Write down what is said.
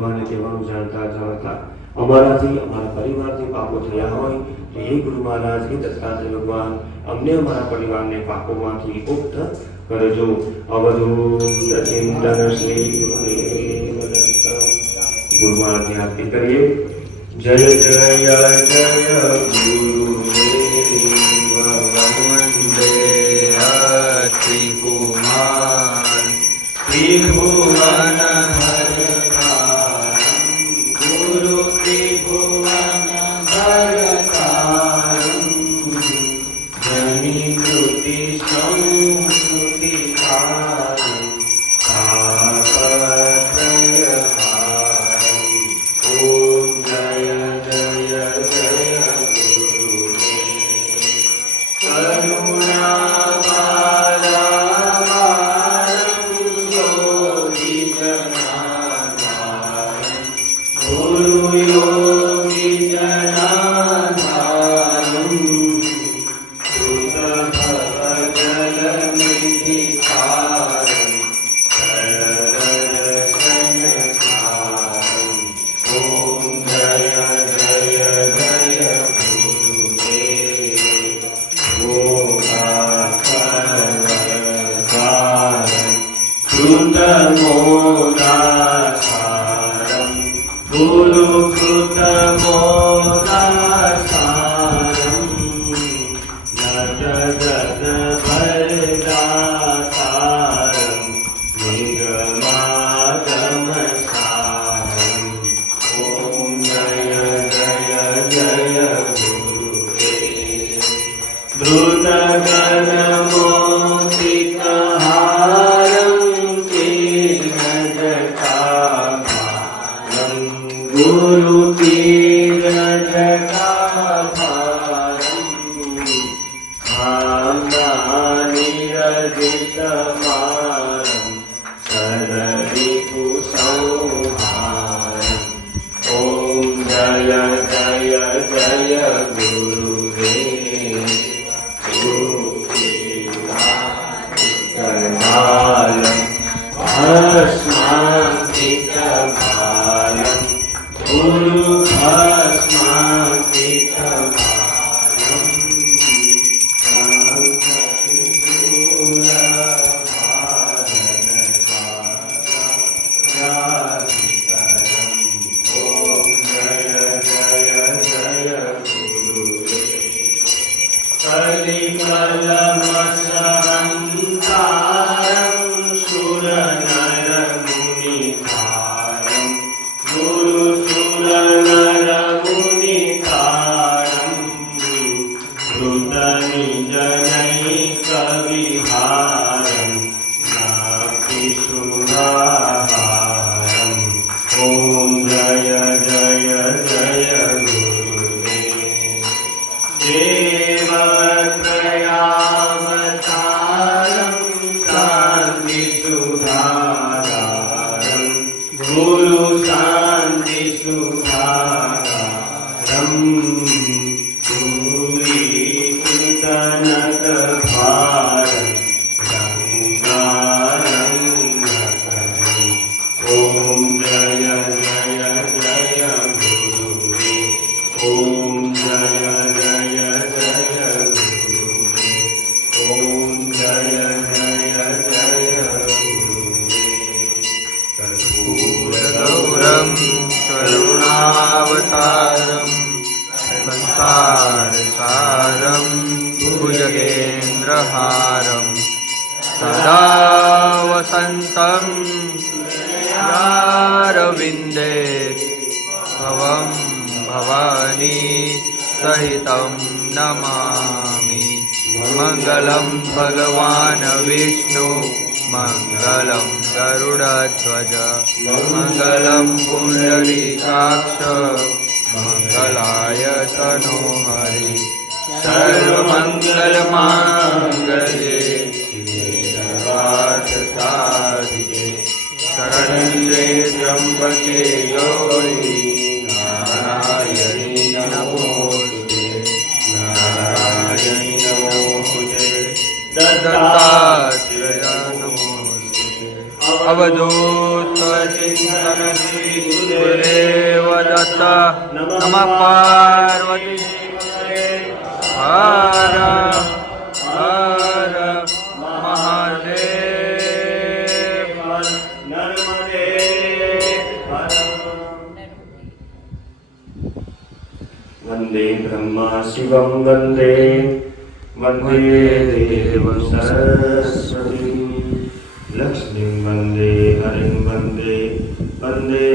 ભગવાને કહેવાનું જાણતા જાણતા અમારાથી અમારા પરિવારથી પાપો થયા હોય તો હે ગુરુ મહારાજ, હે દત્તાત્રેય ભગવાન, અમને અમારા પરિવારને પાપોમાંથી મુક્ત કરજો. અવધૂત ચિંતન શ્રી ગુરુદેવ દત્ત. ગુરુ મહારાજને આરતી કરીએ. જય જય જય ગુરુદેવ વંદે અતિ કુમાર ત્રિભુવન ગુરુ ત્રિભુવન ભરતારં જની કૃતિ સંસ્કૃતિ કારં તાપત્રયહારં. ઓમ જય જય જય ગુરુદેવ. કરુણાવાલાવારં યોગી જનાધારં ગુરુ યોગી જનાધારં શ્રુતભવજલનિધિકારં સરદર્શનસારં. ઓમ જય જય જય ગુરુદેવ. ગોપાલવરદારં કૃતમોદાસારં ગુરુ કૃતમોદાસારં નટગતભરદાતારં નિગમાગમસારં. ઓમ જય જય જય ગુરુદેવ. ધૃતગણમોતિકહારં તીર્ણજટાભારં ગુરુ તીર્ણજટાભારં ભામ્યાનિરજિતમારં સદરિપુસંહારં. ઓમ જય જય જય ગુરુદેવ. કર્માલં ભસ્માંકિતભાલં ગુરુ ભસ્માંકિતભાલં ઓમ જય જય જય ગુરુદેવ. કલિકલમસહંતારં સુરનરમુનિકારં ગુરુ સુરનરમુનિકારં ધૃતનિજનૈકવિહારં નાભિસુરાહારં. ઓમ જય જય જય ગુરુદેવ. દેવત્રયાવતારં શાન્તિસુધાધારં ગુરુ શાન્તિસુધાધારં ધૂલીકૃતનતભારં ગંગારંગકરં. ઓમ જય જય જય ગુરુદેવ. ઓમ જય જય જય ગુરુદેવ. ઓમ જય જય જય ગુરુદેવ. કર્પૂરગૌરં કરુણાવતારં સંસારસારં ભુજગેન્દ્રહારં સદા વસન્तं હૃદયારવિંદે ભવં ભવાની સહિतं નમામિ. મંગલં ભગવાન વિષ્ણુ મંગલં ગરુડધ્વજ મંગલં પુંડરીકાક્ષ મંગલાય તનોહરિ. સર્વમંગલમાંગલ્યે શિવે સર્વાર્થસાધિકે શરણ્યે ત્ર્યંબકે ગૌરી નારાયણી નમોસ્તુતે. નારાયણી નમોસ્તુતે. દત્તાત્રેય નમોસ્તુતે. અવધૂત चिंतन श्री गुरुदेव दत्त नमः पार्वती हर हर महादेव नर्मदे हर। वंदे ब्रह्मा शिवं वंदे वंदे देवं सरस्वती लक्ष्मीं वंदे हरिं वंदे वंदे